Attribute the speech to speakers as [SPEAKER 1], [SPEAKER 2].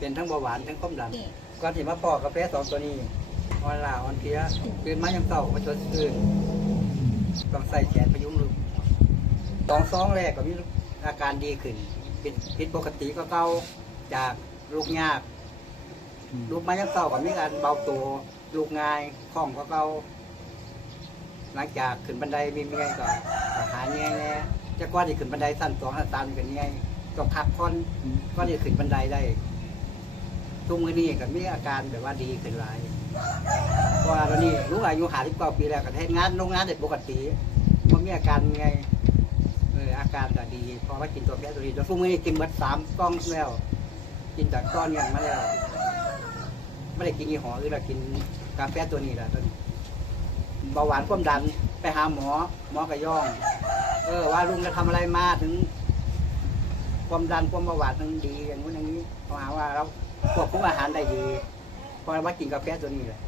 [SPEAKER 1] เป็นทั้งเบาหวานทั้งความดันก่อนที่มาพอกาแฟสองตัวนี้อ่อนลาอ่อนเพลียตื่นมายังเต่ามาชดตื่นต้องใส่แขนพยุงลูกสองซองแรกก็มีอาการดีขึ้นเป็นผิดปกติก็เก่าจากลูกยากลูกมายังเต่าก็มีการเบาตัวลูกง่ายคล่องก็เก่าหลังจากขึ้นบันไดมีเมียก็ก็หายเงี้ยแน่จะกว่าจะขึ้นบันไดสั้นสองสั้นสามกันเงี้ยต้องพักผ่อนก็จะขึ้นบันไดได้ ทุกมือนี้ก็มีอาการแบบว่าดีขึ้นหลายเพราะว่าตอนนี้ลูกอายุหาสิบเก้าปีแล้วก็เฮ็ดงานโรงงานได้ปกติมันมีอาการไงเอออาการก็ดีเพราะว่ากินตัวแก้ตัวนี้ตัวทุกมือนี้กินหมดสามกล่องแล้ว กินจากก้อนอย่างมาแล้วไม่ได้กินยี่ห้ออื่นแล้วกินกาแฟตัวนี้แหละตัวนี้เบาหวานความดันไปหาหมอ หมอกระย่อง เออ ว่าลุงจะทำอะไรมาถึง ความดันความเบาหวานถึงดีอย่างนู้นอย่างนี้เขาหาว่าเรา ควบคุมอาหารได้ดีพอมากินกาแฟตัวนี้เลย